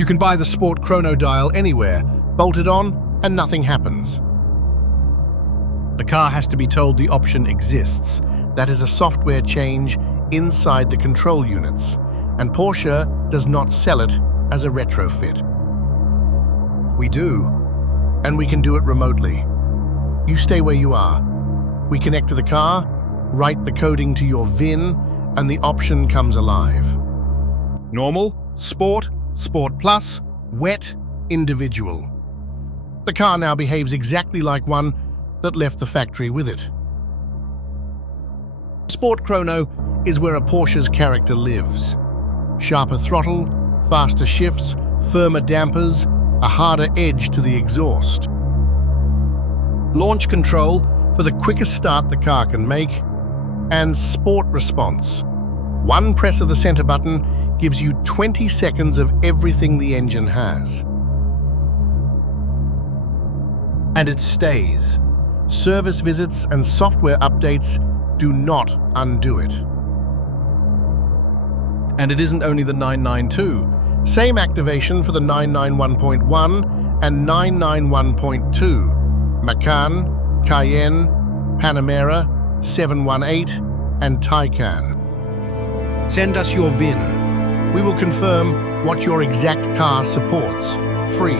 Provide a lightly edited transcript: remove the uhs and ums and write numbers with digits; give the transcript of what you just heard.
You can buy the Sport Chrono dial anywhere, bolt it on, and nothing happens. The car has to be told the option exists. That is a software change inside the control units, and Porsche does not sell it as a retrofit. We do, and we can do it remotely. You stay where you are. We connect to the car, write the coding to your VIN, and the option comes alive. Normal, Sport, Sport Plus, Wet, Individual. The car now behaves exactly like one that left the factory with it. Sport Chrono is where a Porsche's character lives. Sharper throttle, faster shifts, firmer dampers, a harder edge to the exhaust. Launch control for the quickest start the car can make, and Sport Response. One press of the center button gives you 20 seconds of everything the engine has. And it stays. Service visits and software updates do not undo it. And it isn't only the 992. Same activation for the 991.1 and 991.2. Macan, Cayenne, Panamera, 718, and Taycan. Send us your VIN. We will confirm what your exact car supports, free.